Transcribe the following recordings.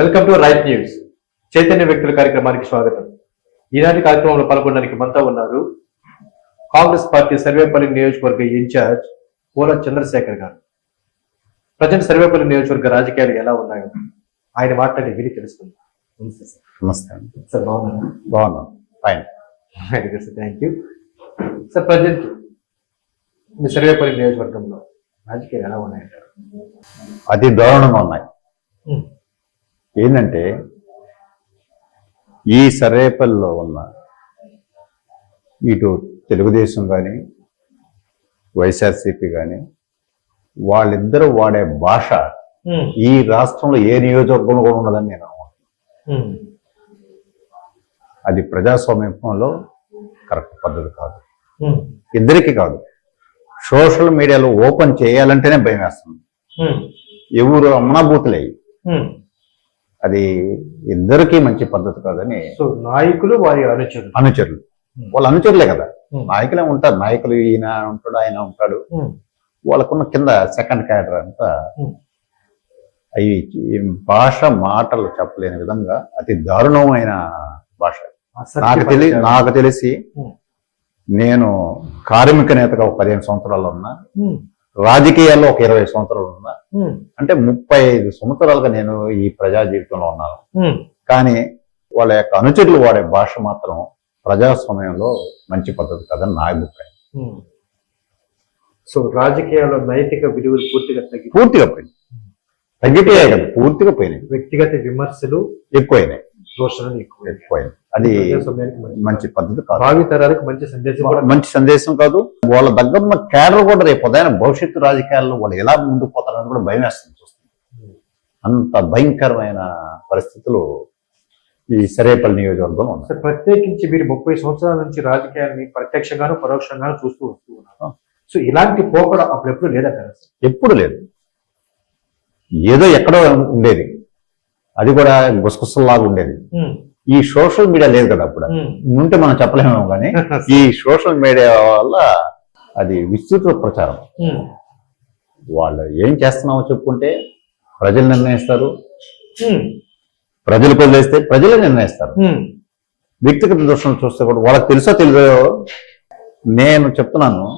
Welcome to right news. Chaitanya వ్యక్తుల కార్యక్రమానికి స్వాగతం. ఈనాటి కార్యక్రమంలో పాల్గొనడానికి మనతో ఉన్నారు కాంగ్రెస్ పార్టీ సర్వేపల్లి నియోజకవర్గ ఇన్ఛార్జ్ పూల చంద్రశేఖర్ గారు. ప్రజెంట్ సర్వేపల్లి నియోజకవర్గ రాజకీయాలు ఎలా ఉన్నాయో ఆయన మాట్లాడి విని తెలుసుకుందాం. నమస్తే సార్. బాగున్నాను fine sir thank you sir present మీ సర్వేపల్లి నియోజకవర్గంలో రాజకీయాలు ఎలా ఉన్నాయంటారు? అతి దారుణంగా ఉన్నాయి. ఏంటంటే ఈ సర్వేపల్లిలో ఉన్న ఇటు తెలుగుదేశం కానీ వైఎస్ఆర్సీపీ కానీ వాళ్ళిద్దరూ వాడే భాష ఈ రాష్ట్రంలో ఏ నియోజకవర్గంలో కూడా ఉండదని నేను అనుకుంటున్నాను. అది ప్రజాస్వామ్యంలో కరెక్ట్ పద్ధతి కాదు. ఇద్దరికి కాదు. సోషల్ మీడియాలో ఓపెన్ చేయాలంటేనే భయం వేస్తుంది. ఎవరు అమ్మనాభూతులే అది ఇద్దరికి మంచి పద్ధతి కాదని సో నాయకులు వారి అనుచరులు. అనుచరులు. వాళ్ళ అనుచరులే కదా. నాయకులే ఉంటారు. నాయకులు ఈయన ఉంటాడు ఆయన ఉంటాడు. వాళ్ళకున్న కింద సెకండ్ క్యాడర్ అంతా. అవి భాష మాటలు చెప్పలేని విధంగా అతి దారుణమైన భాష. నాకు తెలి నాకు తెలిసి. నేను కార్మిక నేతగా ఒక పదిహేను సంవత్సరాలు ఉన్నా. రాజకీయాల్లో ఒక ఇరవై సంవత్సరాలు ఉన్నా. అంటే ముప్పై ఐదు సంవత్సరాలుగా నేను ఈ ప్రజా జీవితంలో ఉన్నాను కానీ వాళ్ళ యొక్క అనుచరులు వాడే భాష మాత్రం ప్రజాస్వామ్యంలో మంచి పద్ధతి కాదని నా అభిప్రాయం. సో రాజకీయాల్లో నైతిక విలువలు పూర్తిగా తగ్గి పూర్తిగా పోయింది తగ్గిపోయాయి కదా పూర్తిగా పోయినాయి. వ్యక్తిగత విమర్శలు ఎక్కువైనాయి. దోషణలు ఎక్కువ ఎక్కువైనాయి అది మంచి- పద్ధతి కాదు. భావి తరాలకు మంచి సందేశం కూడా మంచి సందేశం కాదు. వాళ్ళ దగ్గర ఉన్న క్యాడర్ కూడా రేపు ఉదయం భవిష్యత్తు రాజకీయాల్లో వాళ్ళు ఎలా ముందుకు పోతారని కూడా భయం వేస్తుంది చూస్తుంది అంత భయంకరమైన పరిస్థితులు ఈ సరేపల్లి నియోజకవర్గంలో ఉన్నాయి. సార్ ప్రత్యేకించి మీరు ముప్పై సంవత్సరాల నుంచి రాజకీయాన్ని ప్రత్యక్షంగాను పరోక్షంగాను చూస్తూ వస్తూ ఉన్నారు. సో ఇలాంటి పోకడ అప్పుడెప్పుడు సార్? ఎప్పుడు లేదు. ఏదో ఎక్కడో ఉండేది. అది కూడా గుసగుసల్లాగా ఉండేది. ఈ సోషల్ మీడియా లేదు కదా అప్పుడు. ఉంటే మనం చెప్పలేము కానీ ఈ సోషల్ మీడియా వల్ల అది విస్తృత ప్రచారం. వాళ్ళు ఏం చేస్తున్నామో చెప్పుకుంటే ప్రజలు నిర్ణయిస్తారు. ప్రజలు వదిలేస్తే ప్రజలే నిర్ణయిస్తారు. వ్యక్తిగత దోషం చూస్తే కూడా వాళ్ళకి తెలుసో తెలియదో నేను చెప్తున్నాను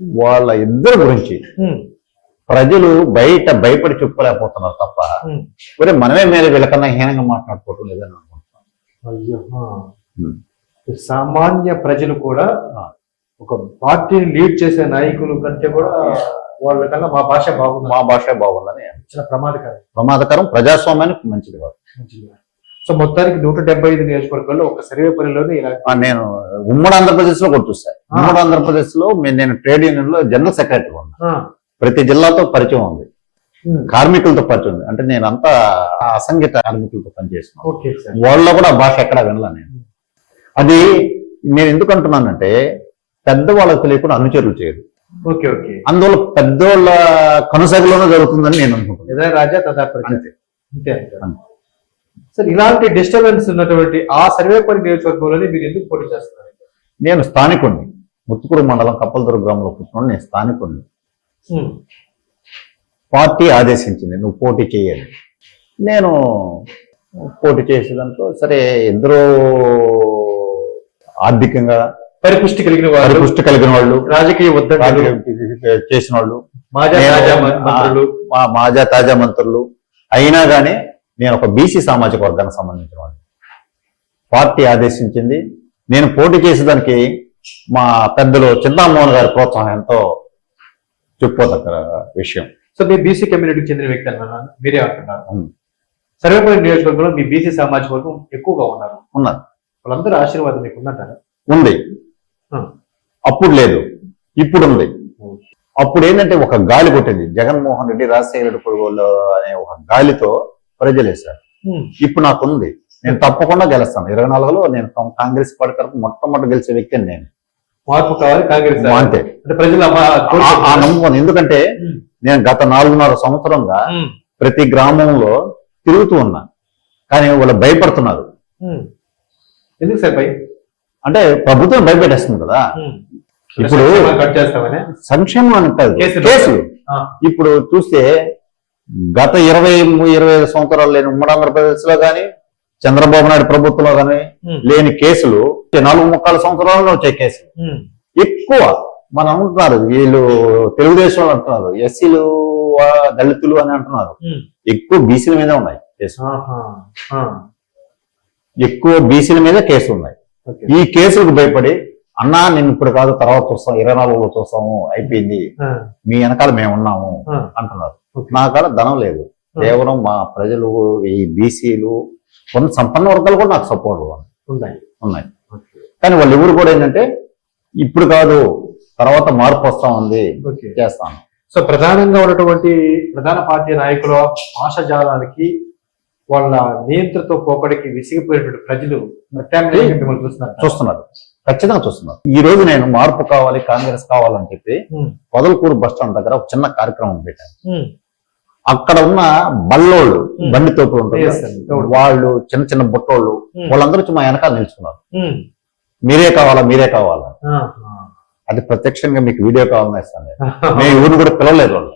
వాళ్ళ ఇద్దరి గురించి ప్రజలు బయట భయపడి చెప్పుకోలేకపోతున్నారు తప్ప ఒరే మనమే మీద వీళ్ళకన్నా హీనంగా మాట్లాడుకోవటం లేదని అనుకుంటున్నాను. సామాన్య ప్రజలు కూడా ఒక పార్టీని లీడ్ చేసే నాయకులు కంటే కూడా వాళ్ళకన్నా మా భాష బాగుంది. మా భాష బాగుందని చాలా ప్రమాదకరం. ప్రమాదకరం ప్రజాస్వామ్యానికి మంచిది కాదు. సో మొత్తానికి నూట డెబ్బై ఐదు నియోజకవర్గాల్లో ఒక సర్వే పనిలోనే ఇలా ఆ, నేను ఉమ్మడి ఆంధ్రప్రదేశ్లో కూడా చూస్తాను ఉమ్మడి ఆంధ్రప్రదేశ్లో నేను ట్రేడ్ యూనియన్లో జనరల్ సెక్రటరీ ఉన్నా. ఆ. ప్రతి జిల్లాతో పరిచయం ఉంది. కార్మికులతో పరిచయం ఉంది. అంటే నేను అంతా అసంఘిత కార్మికులతో పనిచేస్తున్నాను వాళ్ళలో కూడా భాష ఎక్కడా వినలా నేను. అది నేను ఎందుకు అంటున్నానంటే పెద్దవాళ్ళకి తెలియకుండా అనుచరులు చేయరు. ఓకే ఓకే అందువల్ల పెద్దోళ్ళ కనుసగలోనే జరుగుతుందని నేను అనుకుంటున్నాను. రాజా అంతే. సార్ ఇలాంటి డిస్టర్బెన్స్ ఉన్నటువంటి ఆ సర్వేపల్లి నియోజకవర్గంలోనే మీరు ఎందుకు పోటీ చేస్తున్నారు? నేను స్థానికుడిని ముత్తుకూరు మండలం కప్పలదుర్గ గ్రామంలో పుట్టిన నేను స్థానికుడిని ఉమ్. పార్టీ ఆదేశించింది నువ్వు పోటీ చేయాలి నేను పోటీ చేసేదాంట్లో సరే ఇద్దరు ఆర్థికంగా పరిపుష్టి కలిగిన వారు పరిపుష్టి కలిగిన వాళ్ళు రాజకీయ చేసిన వాళ్ళు మాజా తాజా మంత్రులు. మాజా తాజా మంత్రులు అయినా కానీ నేను ఒక బీసీ సామాజిక వర్గానికి సంబంధించిన వాడిని. పార్టీ ఆదేశించింది. నేను పోటీ చేసేదానికి మా పెద్దలు చింతామోహన్ గారి ప్రోత్సాహం ఎంతో చెప్పుకోదగ్గ విషయం. సో మీ బీసీ కమ్యూనిటీకి చెందిన వ్యక్తి అన్నారు మీరే అంటున్నారు. సర్వేపల్లి నియోజకవర్గంలో మీ బీసీ సామాజిక వర్గం ఎక్కువగా ఉన్నారు. ఉన్నారు వాళ్ళందరూ ఆశీర్వాదం మీకు ఉందంటారా? ఉంది. అప్పుడు లేదు. ఇప్పుడు ఉంది. అప్పుడు ఏంటంటే ఒక గాలి కొట్టింది. జగన్మోహన్ రెడ్డి రాజశేఖర రెడ్డి కొడుకోళ్ళు అనే ఒక గాలితో ప్రజలు వేశారు ఇప్పుడు నాకు ఉంది. నేను తప్పకుండా గెలుస్తాను. ఇరవై నాలుగులో నేను కాంగ్రెస్ పార్టీ తరఫున మొట్టమొదటి గెలిచే వ్యక్తి నేను. మార్పు కావాలి కాంగ్రెస్. అంతే. అంటే ప్రజలు అమ్మ ఆ- నమ్మకం. ఎందుకంటే. నేను గత నాలుగున్నర సంవత్సరంగా. ప్రతి గ్రామంలో తిరుగుతూ ఉన్నా. కానీ వాళ్ళు భయపడుతున్నారు. ఎందుకు సార్ భయ్? అంటే ప్రభుత్వం భయపెట్టేస్తుంది కదా. ఇప్పుడు కట్ చేస్తామని? సంక్షేమం అని కాదు కేసులు. ఇప్పుడు చూస్తే గత ఇరవై ఇరవై ఐదు సంవత్సరాలు లేని ఉమ్మడి ఆంధ్రప్రదేశ్లో కానీ చంద్రబాబు నాయుడు ప్రభుత్వంలో కానీ లేని కేసులు నాలుగు ముక్కాల సంవత్సరాల్లో వచ్చే కేసులు. ఎక్కువ మనం అంటున్నారు. వీళ్ళు తెలుగుదేశం వాళ్ళు అంటున్నారు. ఎస్సీలు దళితులు అని అంటున్నారు. ఎక్కువ బీసీల మీద ఉన్నాయి కేసులు. ఎక్కువ బీసీల మీద కేసులు ఉన్నాయి. ఈ కేసులకు భయపడి అన్నా నేను ఇప్పుడు కాదు తర్వాత చూస్తాం ఇరవై నాలుగులో చూస్తాము అయిపోయింది. మీ వెనకాల మేము ఉన్నాము అంటున్నారు. నా కాడ ధనం లేదు. కేవలం మా ప్రజలు ఈ బీసీలు కొన్ని సంపన్న వర్గాలు కూడా నాకు సపోర్ట్ ఉన్నాయి. ఉన్నాయి. కానీ వాళ్ళు ఎవరు కూడా ఏంటంటే ఇప్పుడు కాదు తర్వాత మార్పు వస్తా ఉంది. చేస్తాను. సో ప్రధానంగా ఉన్నటువంటి ప్రధాన పార్టీ నాయకుల ఆశజాలానికి వాళ్ళ నియంత్రణతో పోకడికి విసిగిపోయినటువంటి ప్రజలు మిమ్మల్ని చూస్తున్నారు. చూస్తున్నారు. ఖచ్చితంగా చూస్తున్నారు. ఈ రోజు నేను మార్పు కావాలి కాంగ్రెస్ కావాలని చెప్పి పొదలకూరు బస్ స్టాండ్ దగ్గర ఒక చిన్న కార్యక్రమం పెట్టాను. అక్కడ ఉన్న బల్లోళ్ళు. బండి తోపులు ఉంటారు. వాళ్ళు చిన్న చిన్న బుట్టోళ్ళు. వాళ్ళందరూ వచ్చి మా వెనకాల నిల్చున్నారు. ఉమ్, మీరే కావాలా మీరే కావాలా. అది ప్రత్యక్షంగా మీకు వీడియో కావాలని ఇస్తాను. మేము ఊరిని కూడా పిలవలేదు వాళ్ళు.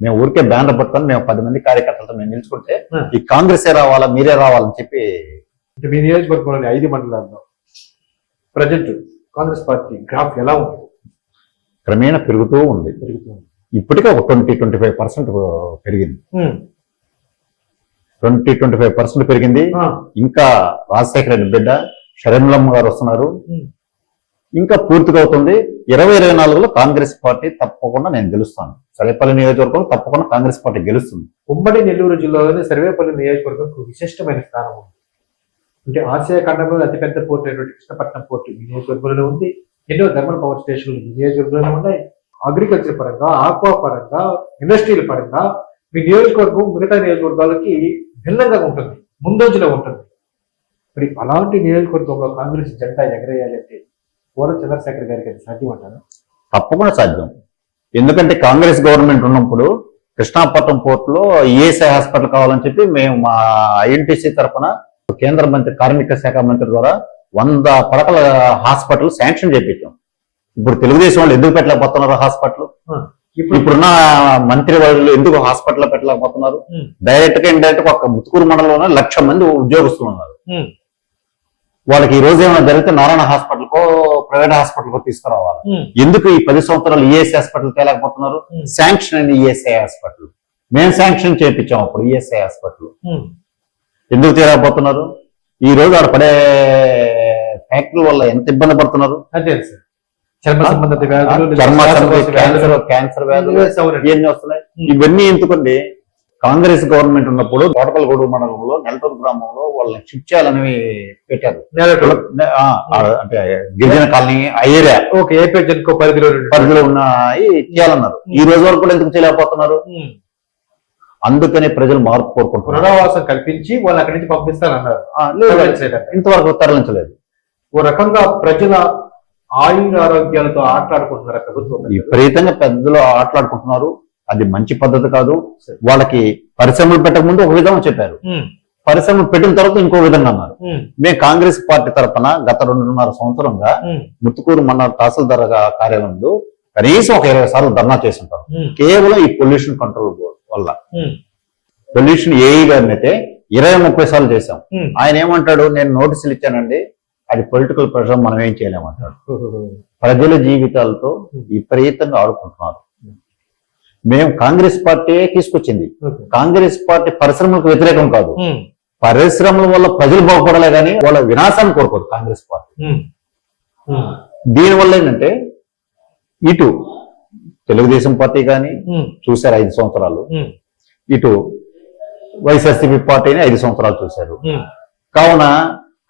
మేము ఊరికే బ్యానర్ పట్టుకొని మేము పది మంది కార్యకర్తలతో మేము నిల్చుకుంటే. ఈ కాంగ్రెసే రావాలా మీరే రావాలని చెప్పి మీ నియోజకవర్గంలోని ఐదు మండలాల్లో ప్రజెంట్ కాంగ్రెస్ పార్టీ గ్రాఫ్ ఎలా ఉంది? క్రమేణా పెరుగుతూ ఉంది. ఇప్పటికే ఒక ట్వంటీ ట్వంటీ ఫైవ్ పర్సెంట్ పెరిగింది. ట్వంటీ ట్వంటీ ఫైవ్ పర్సెంట్ పెరిగింది. ఇంకా రాజశేఖర రెడ్డి బిడ్డ షరీంలమ్మ గారు వస్తున్నారు. ఇంకా పూర్తిగా అవుతుంది ఇరవై ఇరవై నాలుగులో కాంగ్రెస్ పార్టీ తప్పకుండా నేను గెలుస్తాను. సరేపల్లి నియోజకవర్గంలో తప్పకుండా కాంగ్రెస్ పార్టీ గెలుస్తుంది. ఉమ్మడి నెల్లూరు జిల్లాలోని సర్వేపల్లి నియోజకవర్గంకు విశిష్టమైన స్థానం ఉంది. అంటే ఆసియా ఖండంలో అతిపెద్ద పోర్టు అయినటువంటి కృష్ణపట్నం పోర్టు ఈ నియోజకవర్గంలో ఉంది. ఎన్నో థర్మల్ పవర్ స్టేషన్లు ఈ నియోజకవర్గంలో ఉన్నాయి. అగ్రికల్చర్ పరంగా ఆక్వా పరంగా ఇండస్ట్రీల పరంగా మీ నియోజకవర్గం మిగతా నియోజకవర్గాలకి భిన్నంగా ఉంటుంది. ముందంజలో ఉంటుంది. మరి అలాంటి నియోజకవర్గంలో కాంగ్రెస్ జెండా ఎగరేయాలంటే పూల చంద్రశేఖర్ గారికి అది సాధ్యం అంటారు? తప్పకుండా సాధ్యం. ఎందుకంటే కాంగ్రెస్ గవర్నమెంట్ ఉన్నప్పుడు కృష్ణాపట్నం పోర్టులో ఈఎస్ఐ హాస్పిటల్ కావాలని చెప్పి మేము మా ఐఎన్టీసీ తరఫున కేంద్ర మంత్రి కార్మిక శాఖ మంత్రి ద్వారా వంద పడకల హాస్పిటల్ శాంక్షన్ చేపించాం. ఇప్పుడు తెలుగుదేశం వాళ్ళు ఎందుకు పెట్టలేకపోతున్నారు హాస్పిటల్? ఇప్పుడు ఇప్పుడున్న మంత్రి వాళ్ళు ఎందుకు హాస్పిటల్ పెట్టలేకపోతున్నారు. డైరెక్ట్గా ఇండైరెక్ట్గా ఒక ముత్తుకూరు మండలంలోనే లక్ష మంది ఉద్యోగస్తులు ఉన్నారు. వాళ్ళకి ఈ రోజు ఏమైనా జరిగితే నారాయణ హాస్పిటల్ కో ప్రైవేట్ హాస్పిటల్ కో తీసుకురావాలి ఎందుకు ఈ పది సంవత్సరాలు ఈఎస్ఐ హాస్పిటల్ తేలేకపోతున్నారు. శాంక్షన్ అని ఈఎస్ఐ హాస్పిటల్ మేము శాంక్షన్ చేయించాం అప్పుడు ఈఎస్ఐ హాస్పిటల్ ఎందుకు తేలేకపోతున్నారు ఈ రోజు ఆడ పడే ఫ్యాక్టరీ వల్ల ఎంత ఇబ్బంది పడుతున్నారు చర్మ? సంబంధిత వ్యాధులు క్యాన్సర్ వ్యాధులు. క్యాన్సర్. ఇవన్నీ ఎందుకండి కాంగ్రెస్ గవర్నమెంట్ ఉన్నప్పుడు తోటపల్లిగూడు మండలంలో నెలటూరు గ్రామంలో వాళ్ళని చేయాలని పెట్టారు. అంటే గిరిజన colony area. Okay AP Genco పరిధిలో. పరిధిలో ఉన్నాయి చేయాలన్నారు. ఈ రోజు వరకు కూడా ఎందుకు చేయలేకపోతున్నారు. అందుకనే ప్రజలు మార్పు కోరుకుంటున్నారు. పునరావాసం కల్పించి వాళ్ళు అక్కడి నుంచి తరలించలేదంట. ఇంతవరకు తరలించలేదు. ఓ రకంగా ప్రజల ఆయుర ఆరోగ్యాలతో ఆటలాడుకుంటున్నారు ప్రభుత్వం. విపరీతంగా పెద్దలు ఆటలాడుకుంటున్నారు. అది మంచి పద్ధతి కాదు. వాళ్ళకి పరిశ్రమలు పెట్టక ముందు ఒక విధంగా చెప్పారు. పరిశ్రమలు పెట్టిన తర్వాత ఇంకో విధంగా అన్నారు. మేము కాంగ్రెస్ పార్టీ తరఫున గత రెండున్నర సంవత్సరంగా ముత్తుకూరు మండల తహసీల్దార్ కార్యాలయంలో కనీసం ఒక ఇరవై సార్లు ధర్నా చేసి ఉంటారు ఉమ్, కేవలం ఈ పొల్యూషన్ కంట్రోల్ వల్ల. పొల్యూషన్ ఏఈ గారిని అయితే ఇరవై ముప్పై సార్లు చేశాం. ఆయన ఏమంటాడు? నేను నోటీసులు ఇచ్చానండి. అది పొలిటికల్ ప్రెషర్ మనం ఏం చేయలేమంటాడు ప్రజల జీవితాలతో విపరీతంగా ఆడుకుంటున్నారు. మేము కాంగ్రెస్ పార్టీ తీసుకొచ్చింది. కాంగ్రెస్ పార్టీ పరిశ్రమలకు వ్యతిరేకం కాదు. పరిశ్రమల వల్ల ప్రజలు బాగుపడలే కానీ వాళ్ళ వినాశాన్ని కోరుకోదు కాంగ్రెస్ పార్టీ. దీనివల్ల ఏంటంటే ఇటు తెలుగుదేశం పార్టీ కానీ చూశారు ఐదు సంవత్సరాలు. ఇటు వైఎస్ఆర్సీపీ పార్టీని ఐదు సంవత్సరాలు చూశారు. కావున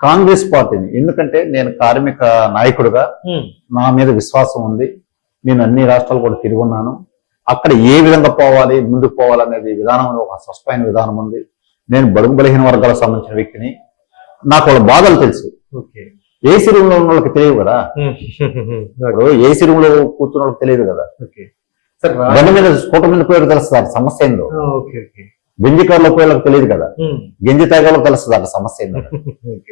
కాంగ్రెస్ పార్టీని ఎందుకంటే నేను కార్మిక నాయకుడిగా నా మీద విశ్వాసం ఉంది. నేను అన్ని రాష్ట్రాలు కూడా తిరిగి ఉన్నాను. అక్కడ ఏ విధంగా పోవాలి ముందుకు పోవాలనేది విధానం ఒక స్పష్టమైన విధానం ఉంది. నేను బడుగు బలహీన వర్గాలకు సంబంధించిన వ్యక్తిని. నాకు వాళ్ళ బాధలు తెలుసు. ఏసీ రూమ్లో ఉన్న వాళ్ళకి తెలియదు కదా? ఏసీ రూమ్లో కూర్చున్న వాళ్ళకి తెలియదు కదా? బండి మీద స్కూటర్ మీద పోయేది తెలుస్తుంది ఆ సమస్య ఏందో? గంజి కార్లో పోయేళ్ళకి తెలియదు కదా? గంజి తాగేళ్ళకి తెలుస్తుంది ఆ సమస్య ఏందో?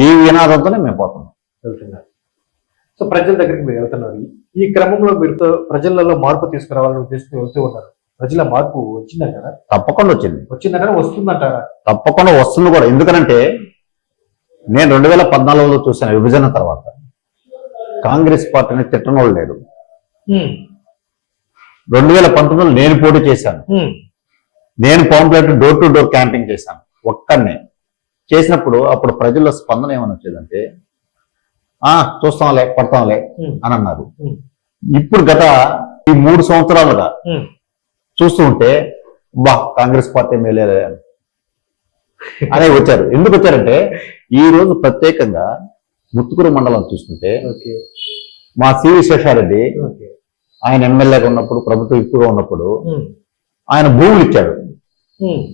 ఈ వినాదంతోనే మేము పోతున్నాం. సో ప్రజల దగ్గరికి మీరు వెళ్తున్నారు. ఈ క్రమంలో మీరు ప్రజలలో మార్పు తీసుకురావాలని ఉద్దేశంతో వెళ్తూ ఉన్నారు. ప్రజల మార్పు వచ్చిందంటారా? తప్పకుండా వచ్చింది. వచ్చిందంటారా? వస్తుందంటారా? తప్పకుండా వస్తుంది కూడా. ఎందుకనంటే నేను రెండు వేల పద్నాలుగులో చూసిన విభజన తర్వాత. కాంగ్రెస్ పార్టీని తిట్టనోళ్ళు లేరు. హ్మ్. రెండు వేల పంతొమ్మిదిలో నేను పోటీ చేశాను. నేను pamphlet door to door camping చేశాను. ఒక్కడినే. చేసినప్పుడు అప్పుడు ప్రజల్లో స్పందన ఏమని వచ్చేదంటే ఆ చూస్తాంలే పడతాంలే. అని అన్నారు. ఇప్పుడు గత ఈ మూడు సంవత్సరాలుగా. చూస్తూ ఉంటే బా కాంగ్రెస్ పార్టీ మేలే అనే వచ్చారు ఎందుకు వచ్చారంటే ఈ రోజు ప్రత్యేకంగా ముత్తుకూరు మండలం చూస్తుంటే మా సి ఓకే ఆయన ఎమ్మెల్యేగా ఉన్నప్పుడు ప్రభుత్వం ఎక్కువగా ఉన్నప్పుడు. ఆయన భూములు ఇచ్చాడు.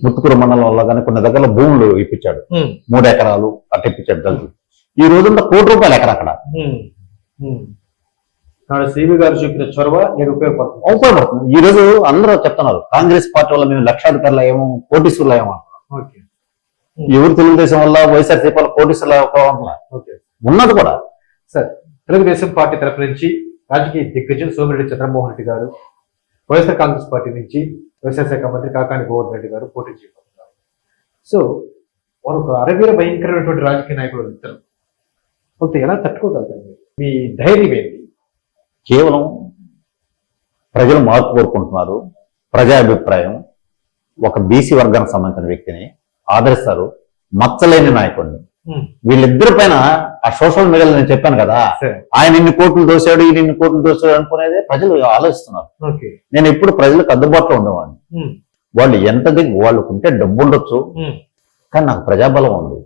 ముత్తుకూరు మండలంలో కానీ కొన్ని దగ్గర భూములు ఇప్పించాడు. మూడు ఎకరాలు అట్ట ఇప్పించాడు దళితులు ఈ రోజున్న కోటి రూపాయలు ఎకరా అక్కడ. సివి గారు చూపిన చొరవ నేను ఉపయోగపడుతుంది. ఉపయోగపడుతుంది. ఈ రోజు అందరూ చెప్తున్నారు కాంగ్రెస్ పార్టీ వల్ల మేము లక్షాధికారులు ఏమో కోటీశ్వరులు ఏమో ఎవరు తెలుగుదేశం వల్ల వైఎస్ఆర్సీపీ వల్ల కోటీశ్వరులు ఓకే. ఉన్నది కూడా. సార్ తెలుగుదేశం పార్టీ తరపు నుంచి రాజకీయ దిగ్గజం సోమిరెడ్డి చంద్రమోహన్ రెడ్డి గారు వైఎస్ఆర్ కాంగ్రెస్ పార్టీ నుంచి వ్యవసాయ శాఖ మంత్రి కాకాని గోవర్ధన్ రెడ్డి గారు పోటీ చేయబోతున్నారు సో వారు ఒక అరవీర భయంకరమైనటువంటి రాజకీయ నాయకుడు ఇద్దరు. కొంత ఎలా తట్టుకోగలుగుతారు? మీ ధైర్యం ఏంటి కేవలం ప్రజలు మార్పు కోరుకుంటున్నారు ప్రజా అభిప్రాయం ఒక బీసీ వర్గానికి సంబంధించిన వ్యక్తిని ఆదరిస్తారు మచ్చలేని నాయకుడిని. వీళ్ళిద్దరి పైన ఆ సోషల్ మీడియాలో నేను చెప్పాను కదా ఆయన ఇన్ని కోట్లు దోశాడు ఈయన ఇన్ని కోట్లు దోశాడు అనుకునేది ప్రజలు ఆలోచిస్తున్నారు నేను ఎప్పుడు ప్రజలకు అందుబాటులో ఉండేవాడిని. వాళ్ళు ఎంత దిగు వాళ్ళకు ఉంటే డబ్బు ఉండొచ్చు. కానీ నాకు ప్రజాబలం ఉంది.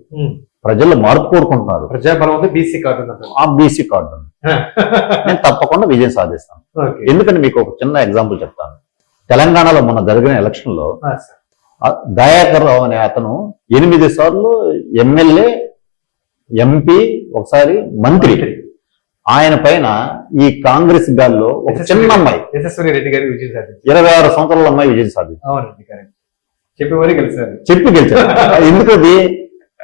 ప్రజలు మార్పు కోరుకుంటున్నారు. ప్రజాబలం ఉంది బీసీ కార్డు ఆ బీసీ కార్డు. నేను తప్పకుండా విజయం సాధిస్తాను. ఎందుకంటే మీకు ఒక చిన్న ఎగ్జాంపుల్ చెప్తాను. తెలంగాణలో మొన్న జరిగిన ఎలక్షన్లో దయాకర్ రావు అనే అతను ఎనిమిది సార్లు ఎమ్మెల్యే ఎంపీ ఒకసారి మంత్రి. ఆయన పైన ఈ కాంగ్రెస్ గాల్లో ఒక చిన్న అమ్మాయి. యశస్విని రెడ్డి గారి విజయం సాధించారు. ఇరవై ఆరు సంవత్సరాల అమ్మాయి విజయం కరెక్ట్. చెప్పి మరీ కలిసారు చెప్పి గెలిచారు. ఎందుకది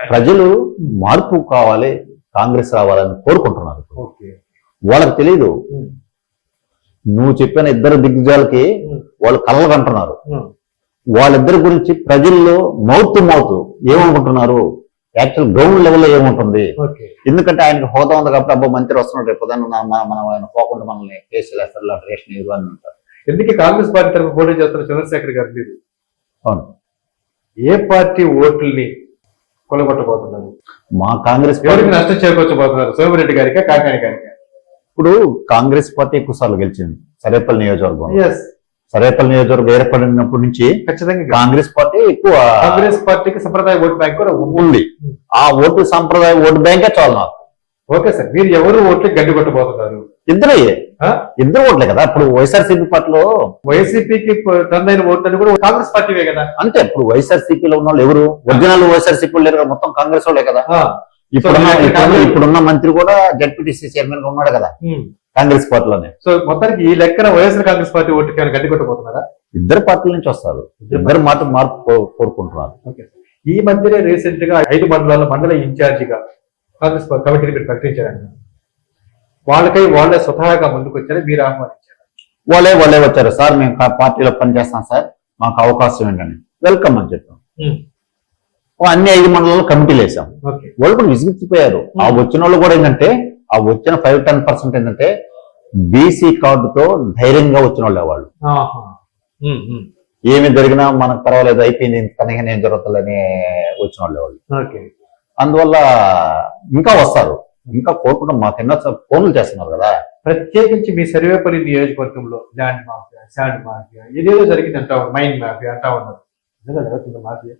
ప్రజలు మార్పు కావాలి కాంగ్రెస్ రావాలని కోరుకుంటున్నారు వాళ్ళకి తెలియదు. నువ్వు చెప్పిన ఇద్దరు దిగ్గజాలకి. వాళ్ళు కళ్ళకు అంటున్నారు హ్మ్. వాళ్ళిద్దరి గురించి ప్రజల్లో మౌత్ టు మౌత్ ఏమనుకుంటున్నారు? యాక్చువల్ గ్రౌండ్ లెవెల్లో ఏముంటుంది? ఎందుకంటే ఆయనకు హోదా ఉంది కాబట్టి అబ్బా మంత్రి వస్తున్నాడు రేపు మన- మనం ఆయన పోకుండా మనల్ని కేసులు వేస్తారు రేషన్ ఇవ్వరు అని అంటారు. ఎందుకు కాంగ్రెస్ పార్టీ తరఫు పోటీ చేస్తున్న చంద్రశేఖర్ గారు మీరు? అవును. ఏ పార్టీ ఓట్లని కొలగొట్టబోతున్నారు మా కాంగ్రెస్ ఎవరికి నష్టం చేకూర్చబోతున్నారు? సోమిరెడ్డి గారికా కాకాని గారికా? ఇప్పుడు కాంగ్రెస్ పార్టీ ఎక్కువ సార్లు గెలిచింది సరేపల్లి నియోజకవర్గం ఎస్ సరేపల్లి నియోజకవర్గం ఏర్పడినప్పటి నుంచి ఖచ్చితంగా కాంగ్రెస్ పార్టీ ఎక్కువ కాంగ్రెస్ పార్టీకి సంప్రదాయ ఓటు బ్యాంక్ కూడా ఉంది. ఉంది. ఆ ఓటు సాంప్రదాయ ఓటు బ్యాంకే చాలు నాకు. ఓకే సార్ మీరు ఎవరు ఓట్లు గడ్డి కొట్టబోతున్నారు? ఇద్దరయ్యే ఆ? ఇద్దరు ఓట్లే కదా. ఇప్పుడు వైఎస్ఆర్సీపీ పార్టీలో వైసీపీకి టర్న్ ఓట్లని కూడా కాంగ్రెస్ పార్టీవే కదా. అంతే. ఇప్పుడు వైఎస్ఆర్సీపీలో ఉన్న వాళ్ళు ఎవరు? ఒరిజినల్ వైఎస్ఆర్సీపీ లేరు కదా. మొత్తం కాంగ్రెస్ వాళ్ళే కదా. ఇప్పుడున్న ఇప్పుడున్న- మంత్రి కూడా జడ్పీటీసీ చైర్మన్గా ఉన్నాడు కదా. కాంగ్రెస్ పార్టీలోనే. సో మొత్తానికి ఈ లెక్కన వైఎస్ఆర్ కాంగ్రెస్ పార్టీ ఓటుకి ఏమైనా గడ్డి కొట్టబోతున్నారా ఇద్దరు పార్టీల నుంచి వస్తారు. ఇద్దరు మాత్రం మార్పు కోరుకుంటున్నారు. ఈ మధ్యనే రీసెంట్గా ఐదు మండలాల మండల ఇన్ఛార్జిగా కాంగ్రెస్ కమిటీని మీరు ప్రకటించారంట వాళ్ళకై వాళ్ళే స్వతహాగా ముందుకు వచ్చారు మీరు ఆహ్వానించారు. వాళ్ళే వాళ్ళే వచ్చారు. సార్ మేము పార్టీలో పనిచేస్తాం సార్. మాకు అవకాశం ఏంటని వెల్కమ్ అని చెప్పాం. అన్ని ఐదు మండలాల్లో కమిటీలు వేసాం. ఓకే. వాళ్ళు కూడా విసిగిపోయారు. ఆ వచ్చిన వాళ్ళు కూడా ఏంటంటే ఆ వచ్చిన ఫైవ్ టెన్ పర్సెంట్ ఏంటంటే బీసీ కార్డుతో ధైర్యంగా వచ్చిన వాళ్ళే వాళ్ళు. ఏమి జరిగినా మనకు పర్వాలేదు అయిపోయింది ఇంతకన్నా నేను జరుగుతుందని వచ్చిన వాళ్ళే వాళ్ళు. ఓకే. అందువల్ల ఇంకా వస్తారు. ఇంకా కోరుకుంటాం. మాకు ఎన్నో సార్లు ఫోన్లు చేస్తున్నారు కదా. ప్రత్యేకించి మీ సర్వేపల్లి నియోజకవర్గంలో ల్యాండ్ మాఫియా శాండ్ మాఫియా ఇదేదో జరిగింది అంటా మైండ్ మాఫియా అంటా ఉన్నారు. జరుగుతుందా మాఫియా?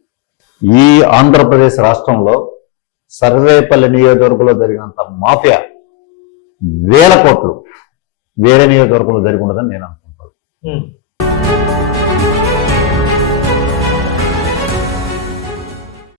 ఈ ఆంధ్రప్రదేశ్ రాష్ట్రంలో సర్వేపల్లి నియోజకవర్గంలో జరిగినంత మాఫియా వేల కోట్లు వేరే నియోజకవర్గంలో జరిగి ఉండదని నేను అనుకుంటాను.